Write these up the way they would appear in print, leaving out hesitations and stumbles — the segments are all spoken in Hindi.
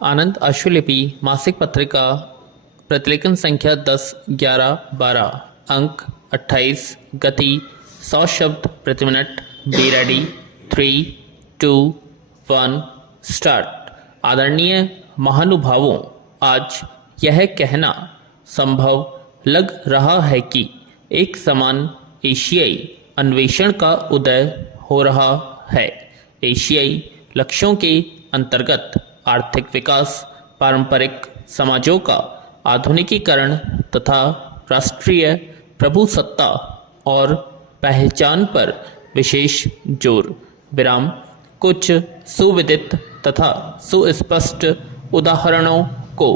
आनंद अश्वलिपि मासिक पत्रिका प्रतिलेखन संख्या 10, 11, 12, अंक 28, गति 100 शब्द प्रति मिनट। Be ready. 3, 2, 1 स्टार्ट। आदरणीय महानुभावों, आज यह कहना संभव लग रहा है कि एक समान एशियाई अन्वेषण का उदय हो रहा है। एशियाई लक्ष्यों के अंतर्गत आर्थिक विकास, पारंपरिक समाजों का आधुनिकीकरण तथा राष्ट्रीय प्रभुसत्ता और पहचान पर विशेष जोर विराम। कुछ सुविदित तथा सुस्पष्ट उदाहरणों को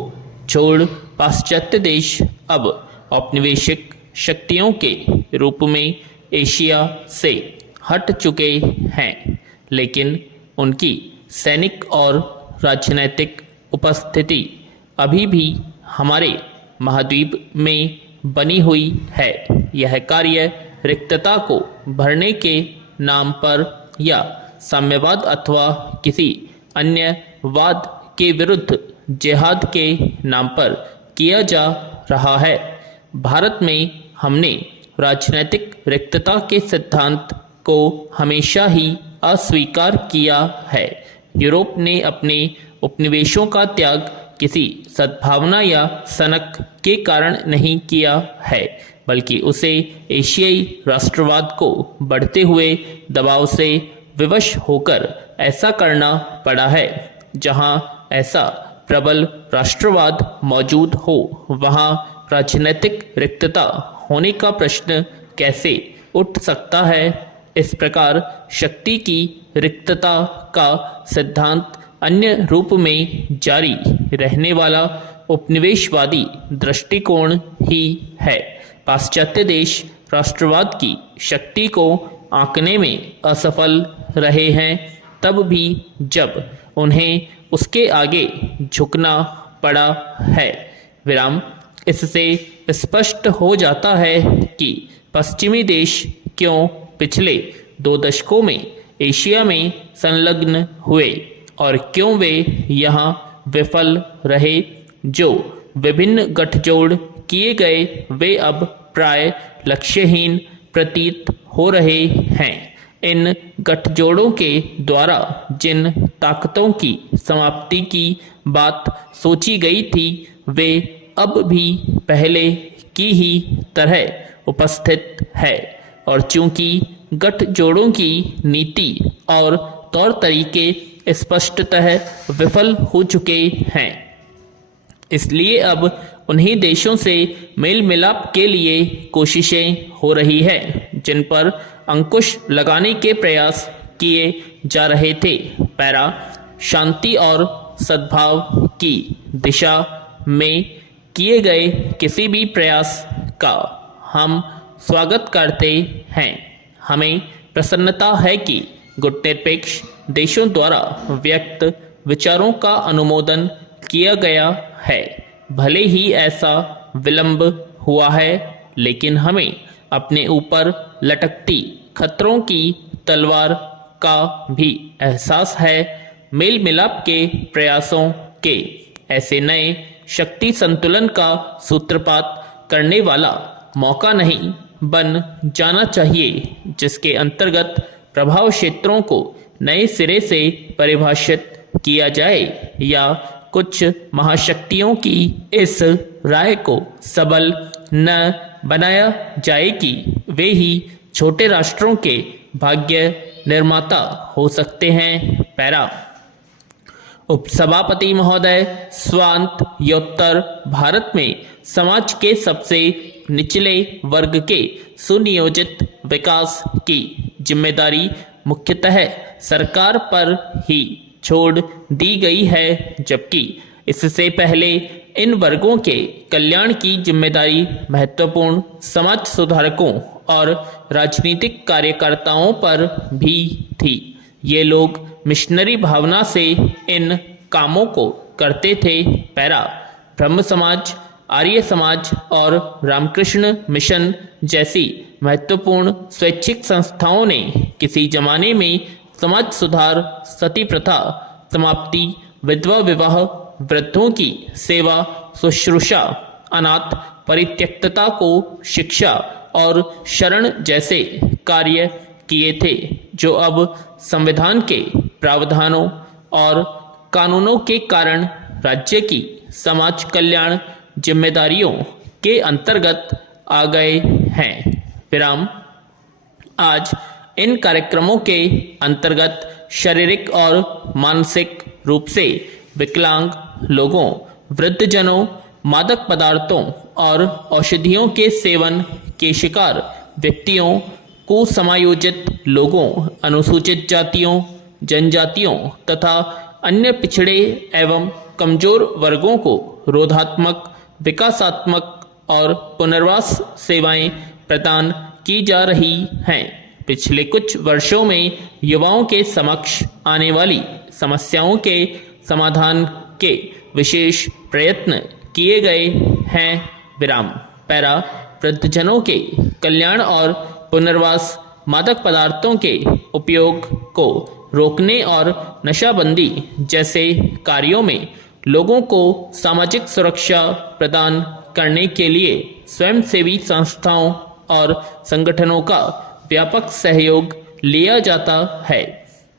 छोड़ पाश्चात्य देश अब औपनिवेशिक शक्तियों के रूप में एशिया से हट चुके हैं, लेकिन उनकी सैनिक और राजनैतिक उपस्थिति अभी भी हमारे महाद्वीप में बनी हुई है। यह कार्य रिक्तता को भरने के नाम पर या साम्यवाद अथवा किसी अन्य वाद के विरुद्ध जिहाद के नाम पर किया जा रहा है। भारत में हमने राजनैतिक रिक्तता के सिद्धांत को हमेशा ही अस्वीकार किया है। यूरोप ने अपने उपनिवेशों का त्याग किसी सद्भावना या सनक के कारण नहीं किया है, बल्कि उसे एशियाई राष्ट्रवाद को बढ़ते हुए दबाव से विवश होकर ऐसा करना पड़ा है। जहां ऐसा प्रबल राष्ट्रवाद मौजूद हो, वहां राजनीतिक रिक्तता होने का प्रश्न कैसे उठ सकता है। इस प्रकार शक्ति की रिक्तता का सिद्धांत अन्य रूप में जारी रहने वाला उपनिवेशवादी दृष्टिकोण ही है। पाश्चात्य देश राष्ट्रवाद की शक्ति को आंकने में असफल रहे हैं, तब भी जब उन्हें उसके आगे झुकना पड़ा है। विराम। इससे स्पष्ट हो जाता है कि पश्चिमी देश क्यों पिछले 2 दशकों में एशिया में संलग्न हुए और क्यों वे यहाँ विफल रहे। जो विभिन्न गठजोड़ किए गए वे अब प्राय लक्ष्यहीन प्रतीत हो रहे हैं। इन गठजोड़ों के द्वारा जिन ताकतों की समाप्ति की बात सोची गई थी, वे अब भी पहले की ही तरह उपस्थित है, और चूंकि गठजोड़ों की नीति और तौर तरीके स्पष्टतः विफल हो चुके हैं, इसलिए अब उन्हीं देशों से मेल मिलाप के लिए कोशिशें हो रही है जिन पर अंकुश लगाने के प्रयास किए जा रहे थे। पैरा। शांति और सद्भाव की दिशा में किए गए किसी भी प्रयास का हम स्वागत करते हैं। हमें प्रसन्नता है कि गुटनिरपेक्ष देशों द्वारा व्यक्त विचारों का अनुमोदन किया गया है। भले ही ऐसा विलंब हुआ है, लेकिन हमें अपने ऊपर लटकती खतरों की तलवार का भी एहसास है। मेल मिलाप के प्रयासों के ऐसे नए शक्ति संतुलन का सूत्रपात करने वाला मौका नहीं बन जाना चाहिए, जिसके अंतर्गत प्रभाव क्षेत्रों को नए सिरे से परिभाषित किया जाए, या कुछ महाशक्तियों की इस राय को सबल न बनाया जाए कि वे ही छोटे राष्ट्रों के भाग्य निर्माता हो सकते हैं। पैरा। उपसभापति महोदय, स्वांतयोत्तर भारत में समाज के सबसे निचले वर्ग के सुनियोजित विकास की जिम्मेदारी मुख्यतः सरकार पर ही छोड़ दी गई है, जबकि इससे पहले इन वर्गों के कल्याण की जिम्मेदारी महत्वपूर्ण समाज सुधारकों और राजनीतिक कार्यकर्ताओं पर भी थी। ये लोग मिशनरी भावना से इन कामों को करते थे। पैरा। ब्रह्म समाज, आर्य समाज और रामकृष्ण मिशन जैसी महत्वपूर्ण स्वैच्छिक संस्थाओं ने किसी जमाने में समाज सुधार, सती प्रथा समाप्ति, विधवा विवाह वृद्धों की सेवा शुश्रूषा, अनाथ परित्यक्तता को शिक्षा और शरण जैसे कार्य किए थे, जो अब संविधान के प्रावधानों और कानूनों के कारण राज्य की समाज कल्याण जिम्मेदारियों के अंतर्गत आ गए हैं। विराम। आज इन कार्यक्रमों के अंतर्गत शारीरिक और मानसिक रूप से विकलांग लोगों, वृद्धजनों, मादक पदार्थों और औषधियों के सेवन के शिकार व्यक्तियों को, समायोजित लोगों, अनुसूचित जातियों, जनजातियों तथा अन्य पिछड़े एवं कमजोर वर्गों को रोधात्मक, विकासात्मक और पुनर्वास सेवाएं प्रदान की जा रही हैं। पिछले कुछ वर्षों में युवाओं के समक्ष आने वाली समस्याओं के समाधान के विशेष प्रयत्न किए गए हैं। विराम। पैरा। वृद्धजनों के कल्याण और पुनर्वास, मादक पदार्थों के उपयोग को रोकने और नशाबंदी जैसे कार्यों में लोगों को सामाजिक सुरक्षा प्रदान करने के लिए स्वयंसेवी संस्थाओं और संगठनों का व्यापक सहयोग लिया जाता है।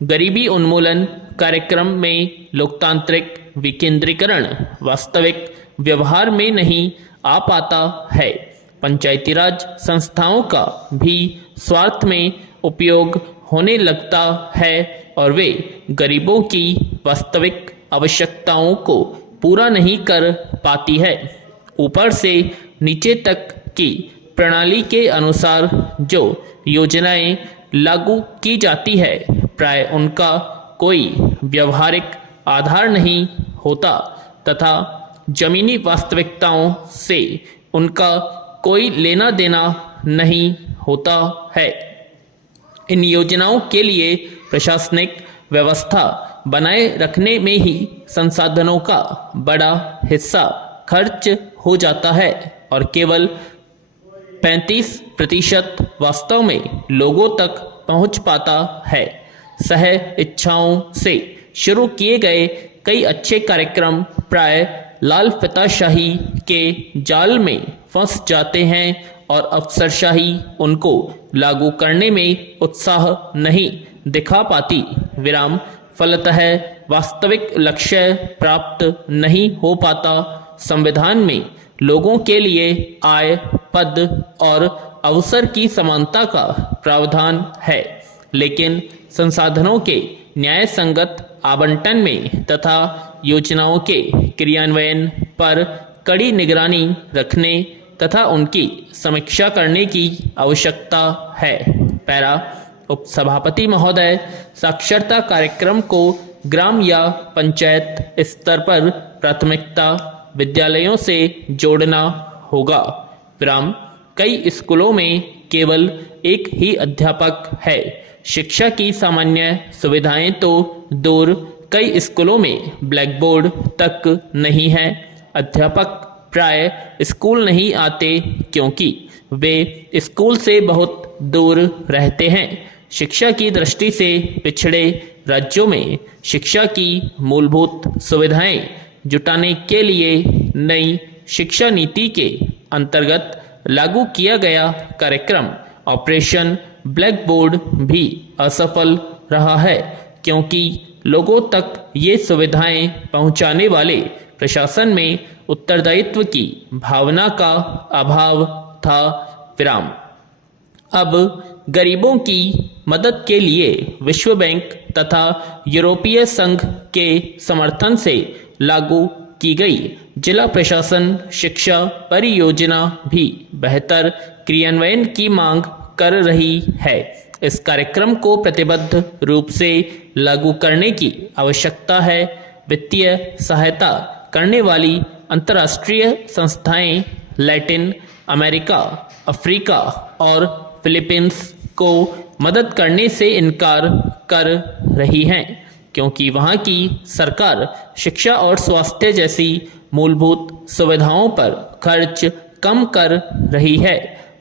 गरीबी उन्मूलन कार्यक्रम में लोकतांत्रिक विकेंद्रीकरण वास्तविक व्यवहार में नहीं आ पाता है। पंचायती राज संस्थाओं का भी स्वार्थ में उपयोग होने लगता है और वे गरीबों की वास्तविक आवश्यकताओं को पूरा नहीं कर पाती है। ऊपर से नीचे तक की प्रणाली के अनुसार जो योजनाएं लागू की जाती है, प्राय उनका कोई व्यावहारिक आधार नहीं होता तथा जमीनी वास्तविकताओं से उनका कोई लेना देना नहीं होता है। इन योजनाओं के लिए प्रशासनिक व्यवस्था बनाए रखने में ही संसाधनों का बड़ा हिस्सा खर्च हो जाता है और केवल 35% वास्तव में लोगों तक पहुंच पाता है। सह इच्छाओं से शुरू किए गए कई अच्छे कार्यक्रम प्राय लाल फीताशाही के जाल में फंस जाते हैं और अफसरशाही उनको लागू करने में उत्साह नहीं दिखा पाती। विराम। फलतः वास्तविक लक्ष्य प्राप्त नहीं हो पाता। संविधान में लोगों के लिए आय, पद और अवसर की समानता का प्रावधान है, लेकिन संसाधनों के न्याय संगत आवंटन में तथा योजनाओं के क्रियान्वयन पर कड़ी निगरानी रखने तथा उनकी समीक्षा करने की आवश्यकता है। पैरा। उपसभापति महोदय, साक्षरता कार्यक्रम को ग्राम या पंचायत स्तर पर प्राथमिकता विद्यालयों से जोड़ना होगा। विराम। कई स्कूलों में केवल एक ही अध्यापक है। शिक्षा की सामान्य सुविधाएं तो दूर, कई स्कूलों में ब्लैक बोर्ड तक नहीं है। अध्यापक प्राय स्कूल नहीं आते क्योंकि वे स्कूल से बहुत दूर रहते हैं। शिक्षा की दृष्टि से पिछड़े राज्यों में शिक्षा की मूलभूत सुविधाएं जुटाने के लिए नई शिक्षा नीति के अंतर्गत लागू किया गया कार्यक्रम ऑपरेशन ब्लैक बोर्ड भी असफल रहा है, क्योंकि लोगों तक ये सुविधाएं पहुंचाने वाले प्रशासन में उत्तरदायित्व की भावना का अभाव था। विराम। अब गरीबों की मदद के लिए विश्व बैंक तथा यूरोपीय संघ के समर्थन से लागू की गई जिला प्रशासन शिक्षा परियोजना भी बेहतर क्रियान्वयन की मांग कर रही है। इस कार्यक्रम को प्रतिबद्ध रूप से लागू करने की आवश्यकता है। वित्तीय सहायता करने वाली अंतर्राष्ट्रीय संस्थाएं लैटिन अमेरिका, अफ्रीका और फिलीपींस को मदद करने से इनकार कर रही हैं, क्योंकि वहां की सरकार शिक्षा और स्वास्थ्य जैसी मूलभूत सुविधाओं पर खर्च कम कर रही है।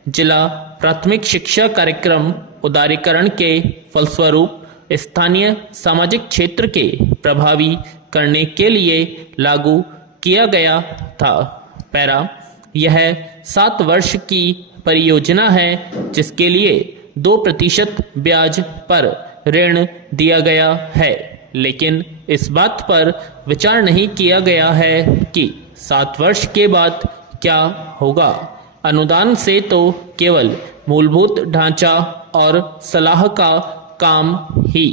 जिला प्राथमिक शिक्षा कार्यक्रम उदारीकरण के फलस्वरूप स्थानीय सामाजिक क्षेत्र के प्रभावी करने के लिए लागू किया गया था। पैरा, यह 7 वर्ष की परियोजना है जिसके लिए 2% ब्याज पर ऋण दिया गया है, लेकिन इस बात पर विचार नहीं किया गया है कि 7 वर्ष के बाद क्या होगा। अनुदान से तो केवल मूलभूत ढांचा और सलाह का काम ही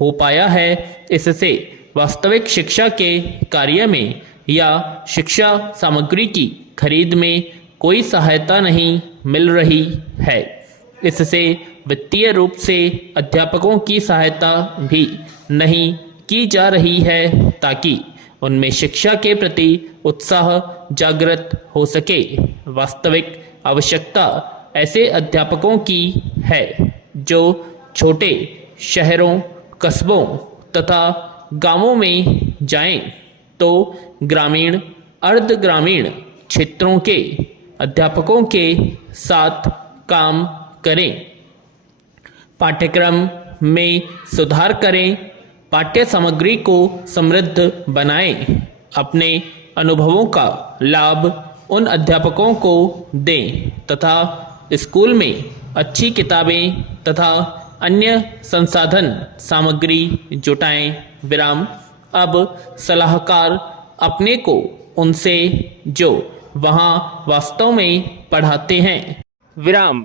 हो पाया है। इससे वास्तविक शिक्षा के कार्य में या शिक्षा सामग्री की खरीद में कोई सहायता नहीं मिल रही है। इससे वित्तीय रूप से अध्यापकों की सहायता भी नहीं की जा रही है ताकि उनमें शिक्षा के प्रति उत्साह जागृत हो सके। वास्तविक आवश्यकता ऐसे अध्यापकों की है जो छोटे शहरों, कस्बों तथा गांवों में जाएं तो ग्रामीण, अर्ध ग्रामीण क्षेत्रों के अध्यापकों के साथ काम करें, पाठ्यक्रम में सुधार करें, पाठ्य सामग्री को समृद्ध बनाएं, अपने अनुभवों का लाभ उन अध्यापकों को दें तथा स्कूल में अच्छी किताबें तथा अन्य संसाधन सामग्री जुटाएं। विराम। अब सलाहकार अपने को उनसे जो वहाँ वास्तव में पढ़ाते हैं। विराम।